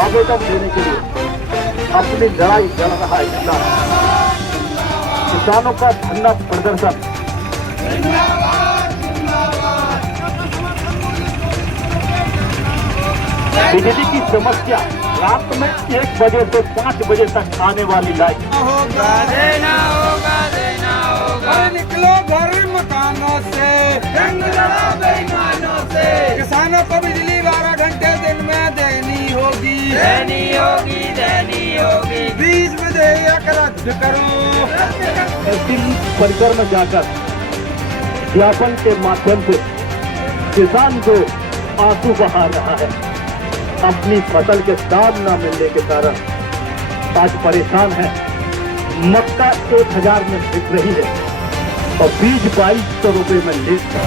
आवेदन देने के लिए अपनी लड़ाई लड़ रहा है किसानों का धरना प्रदर्शन बिजली की समस्या रात में 1 बजे से 5 बजे तक आने वाली लाइट देना होगा निकलो घर मकानों से जंग लड़ा बेईमानों से किसानों को बिजली 12 घंटे दिन में देनी होगी 20 विधेयक रद्द करो। दिल्ली परिसर में जाकर ज्ञापन के माध्यम से किसान को आंसू बहा रहा है। अपनी फसल के दाम न मिलने के कारण आज परेशान है। मक्का 1000 में बिक रही है और बीज 2200 रुपये में लीटर।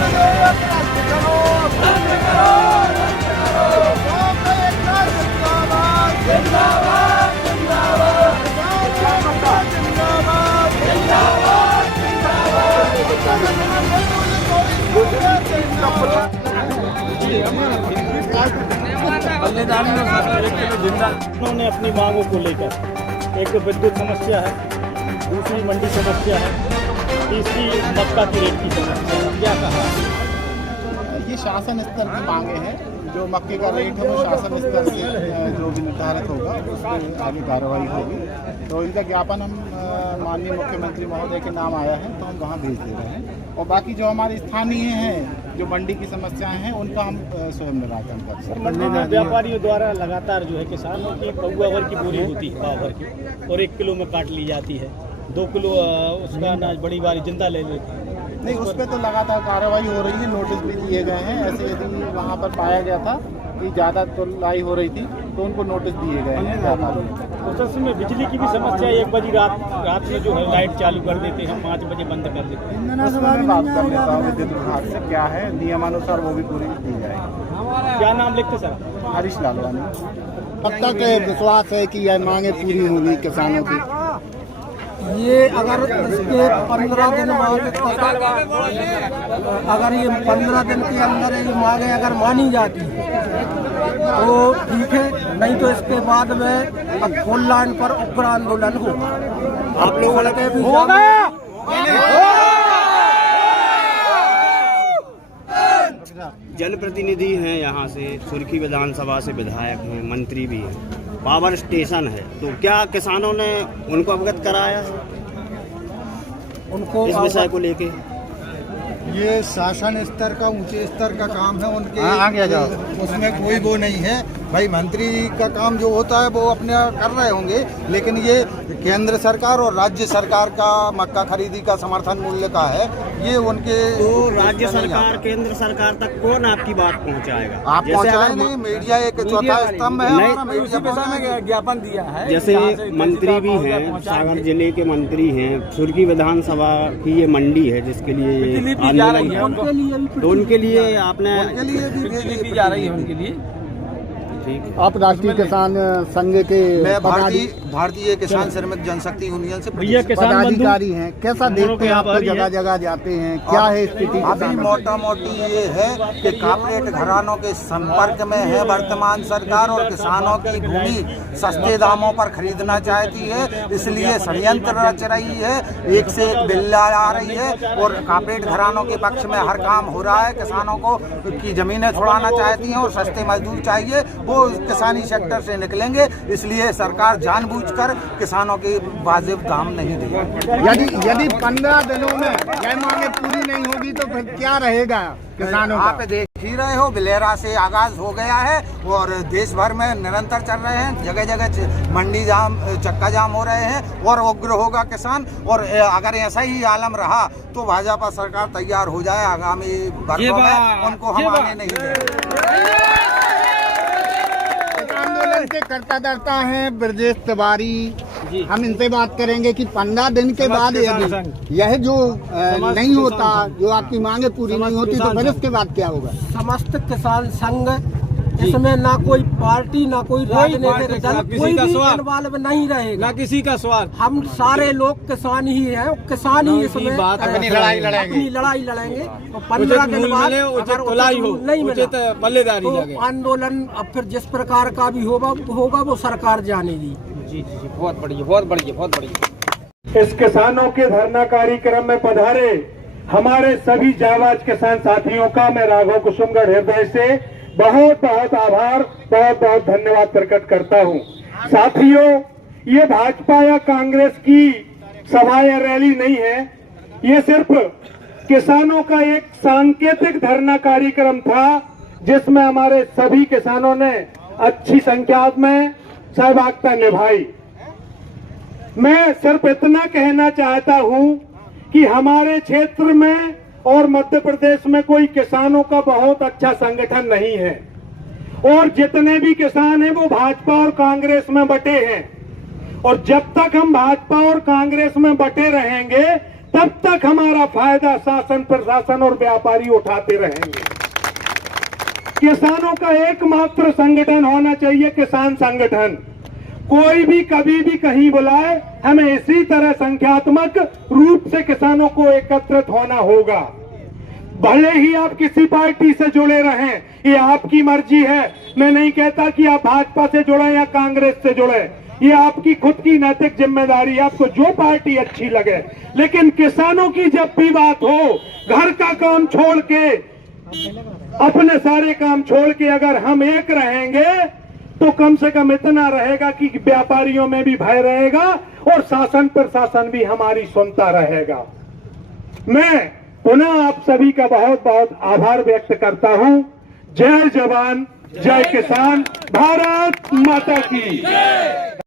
उन्होंने अपनी मांगों को लेकर एक तो विद्युत समस्या है, दूसरी मंडी समस्या है, तीसरी मक्का की रेट की समस्या है। क्या कहा? ये शासन स्तर की मांगे हैं। जो मक्के का रेट है वो शासन स्तर से जो भी निर्धारित होगा उस पर आगे कार्रवाई होगी। तो इनका ज्ञापन हम माननीय मुख्यमंत्री महोदय के नाम आया है तो हम वहाँ भेज दे रहे हैं। और बाकी जो हमारे स्थानीय हैं जो मंडी की समस्याएं हैं उनका हम स्वयं निराकरण कर सकते हैं। मंडी में व्यापारियों द्वारा लगातार जो है किसानों की पौवा भर की बोरी होती है, पाव भर की, और 1 किलो में काट ली जाती है। 2 किलो उसका अनाज बड़ी बारी जिंदा ले लेती है। नहीं, उस पर तो लगातार कार्रवाई हो रही है, नोटिस भी दिए गए हैं। ऐसे यदि वहाँ पर पाया गया था कि ज़्यादा तुलाई हो रही थी तो उनको नोटिस दिए गए हैं। उस में बिजली की भी समस्या 1 बजे रात में जो है लाइट चालू कर देते हैं, 5 बजे बंद कर देते हैं। मैं बात कर लेता हूँ विद्युत विभाग से, क्या है नियमानुसार वो भी पूरी दी जाएगी। क्या नाम लिखते सर? हरीश लालवानी। अब तक विश्वास है कि यह मांगे पूरी होगी किसानों की। ये अगर इसके 15 दिन अगर ये 15 दिन के अंदर ये मांगे अगर मानी जाती है तो ठीक है, नहीं तो इसके बाद में अब फुल लाइन पर उग्र आंदोलन होगा। आप लोग होगा। जनप्रतिनिधि हैं, यहाँ से सुर्खी विधानसभा से विधायक हैं, मंत्री भी हैं, पावर स्टेशन है, तो क्या किसानों ने उनको अवगत कराया है उनको इस विषय को लेके? ये शासन स्तर का ऊंचे स्तर का काम है उनके, आगे जाओ। उसमें कोई वो नहीं है भाई। मंत्री का काम जो होता है वो अपने कर रहे होंगे, लेकिन ये केंद्र सरकार और राज्य सरकार का मक्का खरीदी का समर्थन मूल्य का है, ये उनके। तो राज्य सरकार केंद्र सरकार तक कौन आपकी बात पहुंचाएगा? आप पहुंचाए नहीं, मीडिया एक चौथा स्तंभ है हमारा, मीडिया में ज्ञापन दिया है। जैसे मंत्री भी हैं, सागर जिले के मंत्री हैं, सुर्खी विधानसभा की ये मंडी है जिसके लिए आंदोलन है, तो उनके लिए आपने बिजली भी जा रही है उनके लिए। आप राष्ट्रीय किसान संघ के मैं भारतीय किसान श्रमिक जनशक्ति यूनियन से पदाधिकारी हैं, कैसा देखते हैं? आप तो जगह जगह जाते हैं, क्या है स्थिति? अभी मोटा मोटी ये है कि कॉर्पोरेट घरानों के संपर्क में है वर्तमान सरकार, और किसानों की भूमि सस्ते दामों पर खरीदना चाहती है, इसलिए षड्यंत्र रच रही है। एक से एक बिल आ रही है और कॉर्पोरेट घरानों के पक्ष में हर काम हो रहा है। किसानों को की जमीनें छुड़ाना चाहती हैं और सस्ते मजदूर चाहिए, वो किसानी सेक्टर से निकलेंगे, इसलिए सरकार जानबूझकर किसानों की वाजिब दाम नहीं देगी। यदि 15 दिनों में यह मांगे पूरी नहीं होगी तो फिर क्या रहेगा किसानों का? आप देख ही रहे हो, बिलेरा से आगाज हो गया है और देश भर में निरंतर चल रहे हैं। जगह जगह मंडी जाम, चक्का जाम हो रहे हैं और उग्र होगा किसान। और अगर ऐसा ही आलम रहा तो भाजपा सरकार तैयार हो जाए आगामी वर्षों में, उनको हम आने नहीं देंगे। आंदोलन के करता धरता है ब्रजेश तिवारी, हम इनसे बात करेंगे कि 15 दिन के बाद यदि यह जो नहीं होता, जो आपकी मांगे पूरी नहीं होती, तो फिर इसके बाद क्या होगा? समस्त किसान संघ इसमें ना कोई पार्टी ना कोई राजनीतिक दल कोई भी इन्वॉल्व नहीं रहेगा, ना किसी का स्वार्थ। हम सारे लोग किसान ही हैं, किसान ही इसमें बात है। अपनी लड़ाई लड़ेंगे। और 15 दिन बाद अगर उचित नहीं मिला पल्लेदारी तो आंदोलन अब फिर जिस प्रकार का भी होगा वो सरकार जानेगी। जी, बहुत बढ़िया। इस किसानों के धरना कार्यक्रम में पधारे हमारे सभी जाबाज किसान साथियों का मैं राघव कुसुमगढ़ हृदय से बहुत बहुत आभार, बहुत बहुत धन्यवाद प्रकट करता हूं। साथियों, ये भाजपा या कांग्रेस की सभा या रैली नहीं है, ये सिर्फ किसानों का एक सांकेतिक धरना कार्यक्रम था जिसमें हमारे सभी किसानों ने अच्छी संख्या में सहभागिता निभाई। मैं सिर्फ इतना कहना चाहता हूं कि हमारे क्षेत्र में और मध्य प्रदेश में कोई किसानों का बहुत अच्छा संगठन नहीं है और जितने भी किसान हैं वो भाजपा और कांग्रेस में बटे हैं, और जब तक हम भाजपा और कांग्रेस में बटे रहेंगे तब तक हमारा फायदा शासन प्रशासन और व्यापारी उठाते रहेंगे। किसानों का एकमात्र संगठन होना चाहिए किसान संगठन। कोई भी कभी भी कहीं बुलाए, हमें इसी तरह संख्यात्मक रूप से किसानों को एकत्रित होना होगा। भले ही आप किसी पार्टी से जुड़े रहें, ये आपकी मर्जी है। मैं नहीं कहता कि आप भाजपा से जुड़े या कांग्रेस से जुड़े, ये आपकी खुद की नैतिक जिम्मेदारी है, आपको जो पार्टी अच्छी लगे। लेकिन किसानों की जब भी बात हो, घर का काम छोड़ के, अपने सारे काम छोड़ के अगर हम एक रहेंगे तो कम से कम इतना रहेगा कि व्यापारियों में भी भय रहेगा और शासन प्रशासन भी हमारी सुनता रहेगा। मैं पुनः आप सभी का बहुत बहुत आभार व्यक्त करता हूं। जय जवान, जय किसान, भारत माता की।